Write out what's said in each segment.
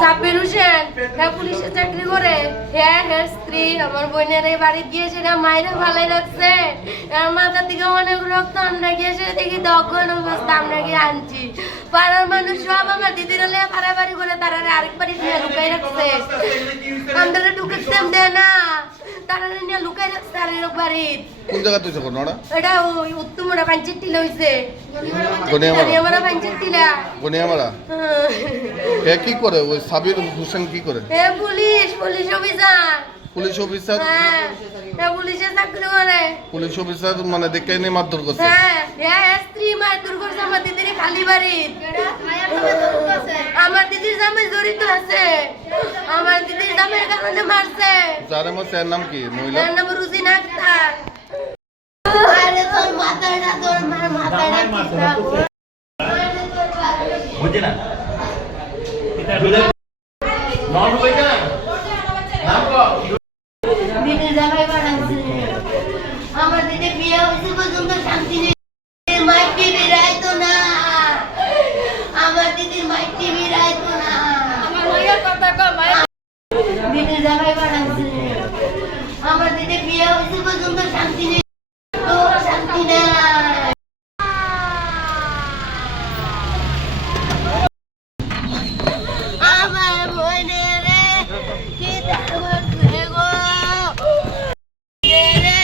মাথা হোসেন হ্যাঁ পুলিশে চাকরি করে। হ্যাঁ হ্যাঁ স্ত্রী, আমার বোনের বাড়ি গিয়েছে, না, মায়েরা ভালোই রাখছে আর মাথা থেকে অনেক রক্ত, আমরা গিয়েছে, দেখি তখন অবস্থা, আমরা গিয়ে আনছি। পাড়ার মানুষ সব আমার দিদির হলে করে, তারা আরেক বাড়ি লুকাই রাখছে। আমরা ঢুকতে দেয় না। নিয়ে লুকাই রাখছে আরেক বাড়ির। কোন জায়গা তুই যখন ওরা এটা ওই উত্তমরা পাঞ্চের টিলা হইছে। গনিয়ামারা। পাঞ্চের টিলা গনিয়ামারা? এ কি করে? ওই সাবির হোসেন কি করে? এ police police officer. Police officer? হ্যাঁ। এ পুলিশে চাকরি করে। পুলিশ অফিসার মানে দেখে নিয়ে মারধর করছে? হ্যাঁ। হ্যাঁ স্ত্রী করছে আমার দিদির খালি বাড়ি আমার দিদির জামাই জড়িত আছে? আমার দিদির জামাই কারণে মারছে। যার আমার স্যার নাম কি? মহিলা? এর নাম রুজিনা আক্তার। আরে তোর মাথাটা তোর মার মাথাটা বুঝে না। নন হইছে না নাম কো দিদির জামাই বানাইছে। আমার দিদি বিয়ে হয়েছে পর্যন্ত শান্তি নেই মাইকে বেরাইতো না আমার দিদির মাইকে বেরাইতো না আমার মায়ের কথা কম দিদির জামাই বানাইছে আমার দিদি বিয়ে হয়েছে পর্যন্ত শান্তি নেই তো শান্তি নাই আমার বোনের কি দেখো গো রে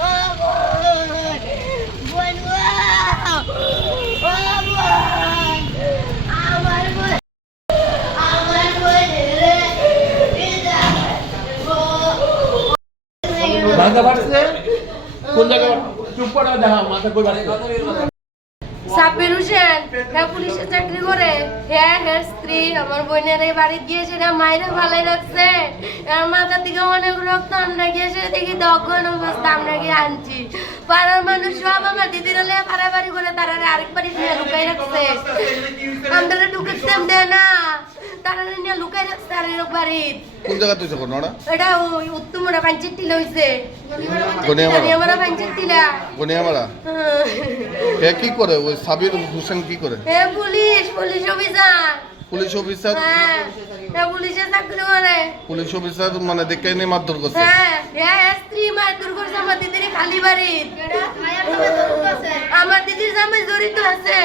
ও বোন বোন গো ও বোন আমার বোন আমার বোনের কি দেখো কোন জায়গায় মাথা বাড়ছে? সাব্বির হোসেন হ্যাঁ পুলিশে চাকরি করে। হ্যাঁ হ্যাঁ স্ত্রী, আমার বোনের এই বাড়ি গিয়েছে, না মায়েরা ভালোই রাখছে আর মাথা থেকে অনেক রক্ত, আমরা গিয়েছে দেখি তখন অবস্থা আমরা গিয়ে আনছি। পাড়ার মানুষ সব আমার দিদির হলে পাড়াবাড়ি করে তারা আরেক বাড়ি নিয়ে লুকাই রাখছে। আমরা ঢুকতে দেয় না তারা নিয়ে লুকাই রাখছে বাড়ির কোন জায়গা তুই ওরা এটা ওই উত্তমরা পাঞ্চের টিলা হইছে গনিয়ামারা। আমরা পাঞ্চের টিলা গনিয়ামারা? এ কি করে? ওই সাবির হোসেন কি করে? এ police police officer. Police officer? হ্যাঁ। এ পুলিশে চাকরি করে। পুলিশ অফিসার মানে দেখে নিয়ে মারধর করছে? হ্যাঁ। হ্যাঁ স্ত্রী মায়ের দূর করছে আমার দিদির খালি বাড়ি আমার দিদির জামাই জড়িত আছে।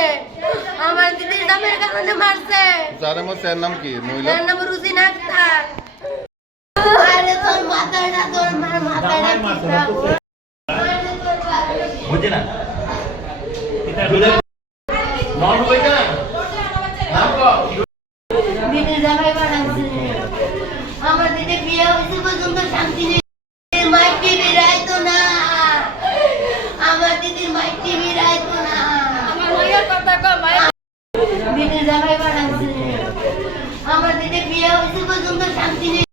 আমার দিদির জামাইয়ের কারণে মারছে। যার আমার স্যার নাম কি? মহিলা? এর নাম রুজিনা আক্তার। আরে তোর মাথাটা তোর মার মাথাটা বুঝে না। নন নাম দিদির জামাই বানাইছে। আমার দিদি বিয়ে হয়েছে পর্যন্ত শান্তি নেই। মাইকে বেরাইতো না। আমার দিদির মাইকে বেরাইতো না আমার মায়ের কথা কম দিদি বিয়ে হয়েছে পর্যন্ত শান্তি নেই।